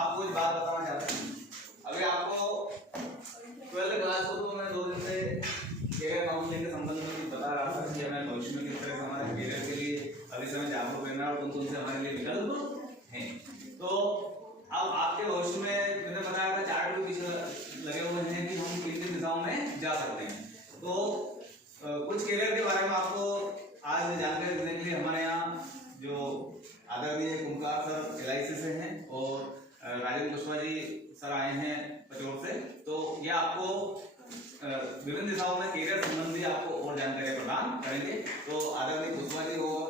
आपको एक बात बताना चाहता हूँ। अभी आपको 12th क्लास को तो मैं 2 दिन से कैरियर काउंसलिंग के संबंध में बता रहा था कि हमें भविष्य में किस तरह से हमारे कैरियर के लिए अभी समय जागरूक रहना और कौन कौन से हमारे लिए विकल्प हैं। तो अब आपके भविष्य में मैंने बताया था चार्ट में पीछे लगे हुए हैं कि हम किन किन दिशाओं में जा सकते हैं। तो कुछ कैरियर के बारे में आपको आज जानकारी देने के लिए हमारे यहाँ जो आदरणीय कुमकार सर LIC से हैं और राजेंद्र कुशवाहा जी सर आए हैं पचोर से। तो ये आपको विभिन्न दिशाओं में कैरियर संबंधी आपको और जानकारी प्रदान करेंगे। तो आदरणीय कुशवाहा जी और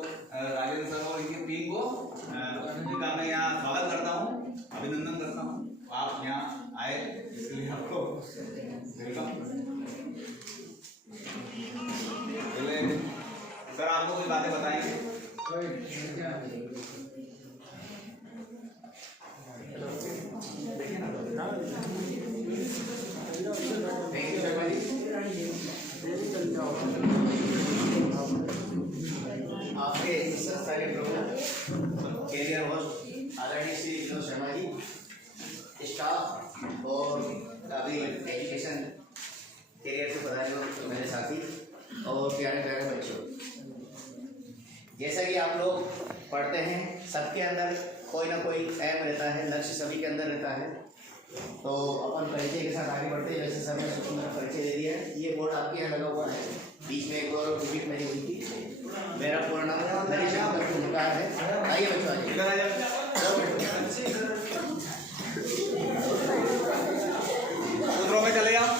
राजेंद्र सर और इनकी टीम को इनका मैं यहाँ स्वागत करता हूँ, अभिनंदन करता हूँ। आप यहाँ आए इसलिए आपको वेलकम। सर आपको कुछ बातें बताएंगे। आपके इस सारे प्रोग्राम कैरियर होस्ट आदरणीय श्री विनोद शर्मा जी, स्टाफ और काबिल एजुकेशन कैरियर से पधारे मेरे साथी और प्यारे प्यारे बच्चों, जैसा कि आप लोग पढ़ते हैं सबके अंदर कोई ना कोई एम रहता है, लक्ष्य सभी के अंदर रहता है। तो अपन परिचय के साथ आगे बढ़ते हैं। जैसे सर ने सुंदर परिचय दे दिया है। ये बोर्ड आपके यहाँ लगा हुआ है, बीच में एक और टिकट मेरी हुई थी। मेरा पूर्ण नाम हरीशंकर कुमकार है। आइए बच्चों आइए, सूत्रों में चले आप।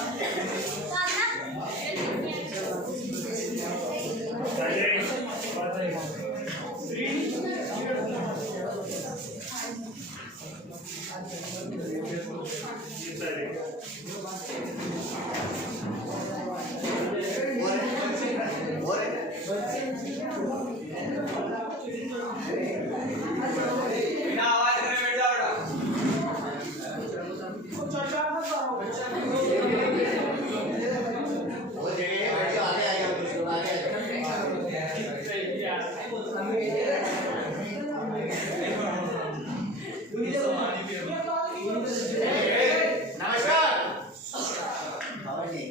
बिना आवाज करे बैठ जाओ वो जगह बैठ जाओ, आगे आ जाओ, कुछ लोग आगे आ जाओ। नमस्कार।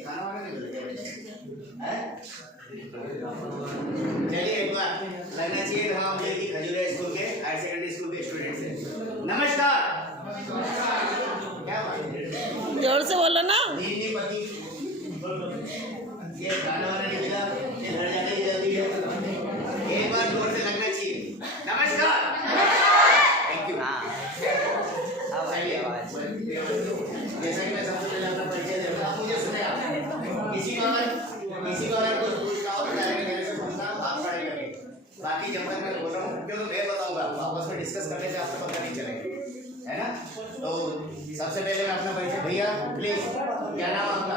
खाना वाना नहीं मिलेगा हैं? चलिए एक बार लगना चाहिए हम की खजूरिया स्कूल के हायर सेकेंडरी स्कूल के स्टूडेंट्स हैं। नमस्कार। क्या बात है, जोर से बोलो ना। नीली पति ये गाना वाना नहीं मिला, ये घर जाने की जल्दी है। एक बार जोर से लगना चाहिए। नमस्कार। Thank you. हाँ जैसा कि मैं सबसे पहले अपना परिचय दे रहा हूँ, मुझे सुने आप किसी को अगर कुछ पूछना हो तो डायरेक्ट मेरे से पूछना, आप खड़े करके। बाकी जब तक मैं बोल रहा हूँ क्योंकि मैं बताऊंगा, आपस में डिस्कस करने से आपको पता नहीं चलेगा, है ना। तो सबसे पहले मैं अपना परिचय, भैया प्लीज क्या नाम आपका?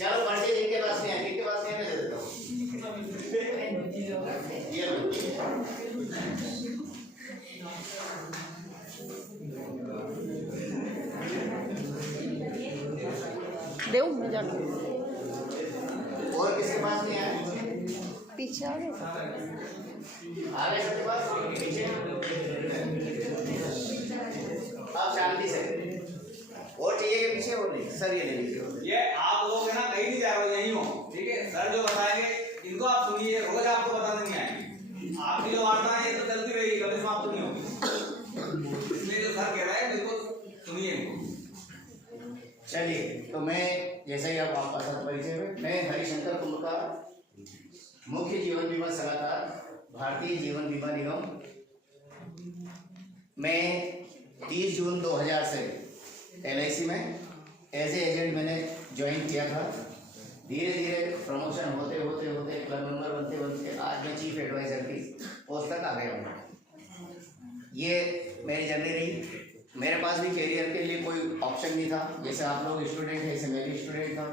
चलो परिचय जिनके पास नहीं है, जिनके पास नहीं है मैं दे देता हूँ। देव मैं जाके और किसके पास नहीं है? पीछे आ गए। आगे सबके पास, पीछे आप शांति से। और चाहिए कि पीछे हो नहीं? सर ये ले लीजिए। ये आप लोग है ना कहीं नहीं जा रहे हो, यहीं हो, ठीक है। सर जो बताएंगे इनको आप सुनिए, रोज आपको बताने नहीं आएंगे। आपकी जो वार्ता है ये तो चलती रहेगी, कभी समाप्त नहीं होगी। इसलिए जो सर कह रहे हैं बिल्कुल सुनिए इनको। चलिए तो मैं जैसा ही आप आपका साथ परिचय में, मैं हरिशंकर कुमकार, मुख्य जीवन बीमा सलाहकार, भारतीय जीवन बीमा निगम। मैं 30 जून 2000 से LIC में एज ए एजेंट मैंने ज्वाइन किया था। धीरे धीरे प्रमोशन होते होते होते क्लब मेंबर बनते बनते आज मैं चीफ एडवाइजर की पोस्ट तक आ गया हूँ। ये मेरी जर्नी रही। मेरे पास भी कैरियर के लिए कोई ऑप्शन नहीं था। जैसे आप लोग स्टूडेंट हैं, जैसे मैं भी स्टूडेंट था।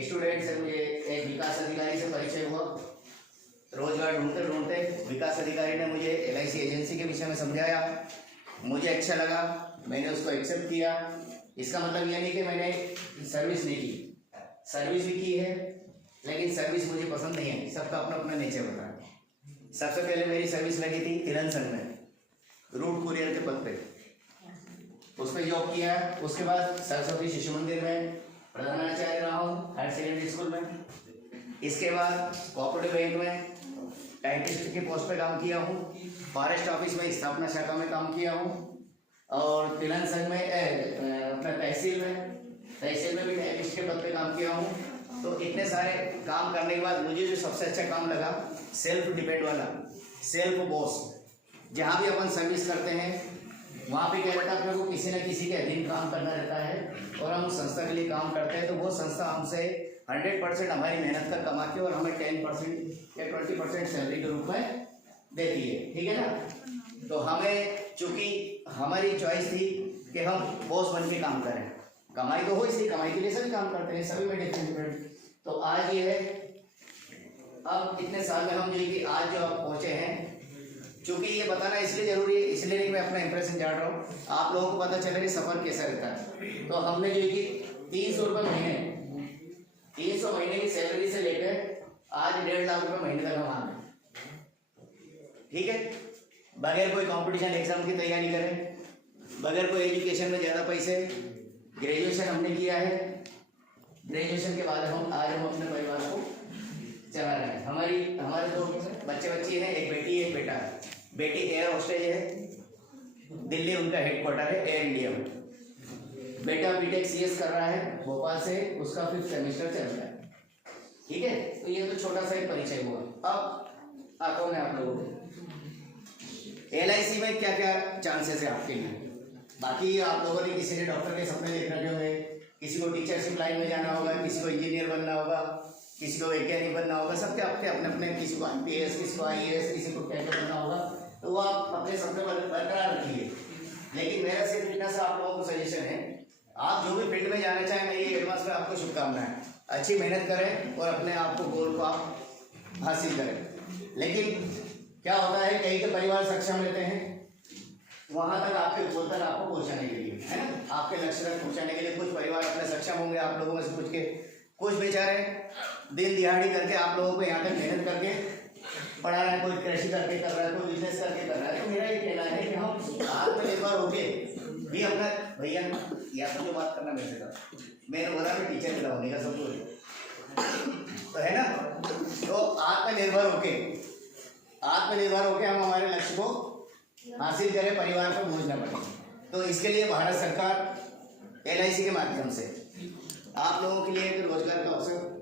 स्टूडेंट से मुझे एक विकास अधिकारी से परिचय हुआ। रोजगार ढूंढते ढूंढते विकास अधिकारी ने मुझे LIC एजेंसी के विषय में समझाया, मुझे अच्छा लगा, मैंने उसको एक्सेप्ट किया। इसका मतलब यह नहीं कि मैंने सर्विस नहीं की, सर्विस भी की है, लेकिन सर्विस मुझे पसंद नहीं है। सबका अपना अपना नेचर होता है। सबसे पहले मेरी सर्विस लगी थी तिलन संघ में, रूट कुरियर के पद पे, उस पर जॉब किया। उसके बाद सरस्वती शिशु मंदिर में प्रधानाचार्य रहा हूँ, हायर सेकेंडरी स्कूल में। इसके बाद कोऑपरेटिव बैंक में टाइपिस्ट के पोस्ट पे काम किया हूँ। फॉरेस्ट ऑफिस में स्थापना शाखा में काम किया हूँ। और तिलन संघ में अपना तहसील में भी टाइपिस्ट के पद पे काम किया हूँ। तो इतने सारे काम करने के बाद मुझे जो सबसे अच्छा काम लगा, सेल्फ डिपेंड वाला, सेल्फ बॉस। जहाँ भी अपन सर्विस करते हैं वहाँ पे क्या रहता है, अपने को किसी न किसी के अधीन काम करना रहता है और हम संस्था के लिए काम करते हैं। तो वो संस्था हमसे 100% हमारी मेहनत का कमा के और हमें 10% या 20% सैलरी के रूप में देती है, ठीक है ना। तो हमें चूँकि हमारी चॉइस थी कि हम बॉस बन के काम करें। कमाई तो हो, इसलिए कमाई के लिए सभी काम करते हैं, सभी में डिफरेंट। तो आज ये है, अब इतने साल में हम जो है कि आज जो आप पहुँचे हैं, चूँकि ये बताना इसलिए जरूरी है, इसलिए नहीं मैं अपना इंप्रेशन जान रहा हूँ, आप लोगों को पता चले कि सफ़र कैसा रहता है। तो हमने जो है कि 300 रुपये महीने, 300 महीने की सैलरी से लेकर आज 1.5 लाख रुपये महीने तक हम आ गए, ठीक है। बगैर कोई कंपटीशन एग्जाम की तैयारी करें, बगैर कोई एजुकेशन में ज़्यादा पैसे। ग्रेजुएशन हमने किया है, ग्रेजुएशन के बाद हम अपने परिवार को चला रहे हैं। हमारे 2 बच्चे हैं, एक बेटी एक बेटा है। बेटी एयर होस्टेज है, दिल्ली उनका हेडक्वार्टर है एयर इंडिया में। बेटा बीटेक CS कर रहा है भोपाल से, उसका 5th सेमेस्टर चल रहा है, ठीक है। तो ये तो छोटा सा एक परिचय हुआ। अब आता हूँ मैं आप लोगों को LIC में क्या क्या चांसेस है आपके लिए। बाकी आप लोगों ने किसी ने डॉक्टर के सपने देख रखे होंगे, किसी को टीचरशिप लाइन में जाना होगा, किसी को इंजीनियर बनना होगा, किसी को वैज्ञानिक बनना होगा। सबके अपने अपने, किसी को IPS, किसी को IAS, किसी को क्या क्या बनना होगा। तो वो आप अपने सपने बरकरार रखिए। लेकिन मेरा सिर्फ इतना सा आप लोगों को सजेशन है, आप जो भी फील्ड में जाना चाहें, मेरी एडवांस में आपको शुभकामनाएं। अच्छी मेहनत करें और अपने आप को गोल को आप हासिल करें। लेकिन क्या होता है, कई के परिवार सक्षम रहते हैं वहाँ तक आपके गोल तक आपको पहुँचाने के लिए, है ना, आपके लक्ष्य तक पहुँचाने के लिए। कुछ परिवार अपने सक्षम होंगे आप लोगों में से कुछ के, कुछ बेचारे दिन दिहाड़ी करके आप लोगों को यहाँ तक मेहनत करके पढ़ा रहा है, कोई कृषि करके कर रहा है, कोई बिजनेस करके कर रहा है। तो मेरा ये कहना है कि हम आत्मनिर्भर होके भी अपना, भैया या तो जो बात करना मेरे से, मैंने बोला मैं टीचर मिला होने का सब कुछ तो है ना। तो आत्मनिर्भर होके हम हमारे लक्ष्य को हासिल करें, परिवार को बोझ न पड़े। तो इसके लिए भारत सरकार LIC के माध्यम से आप लोगों के लिए एक रोजगार का अवसर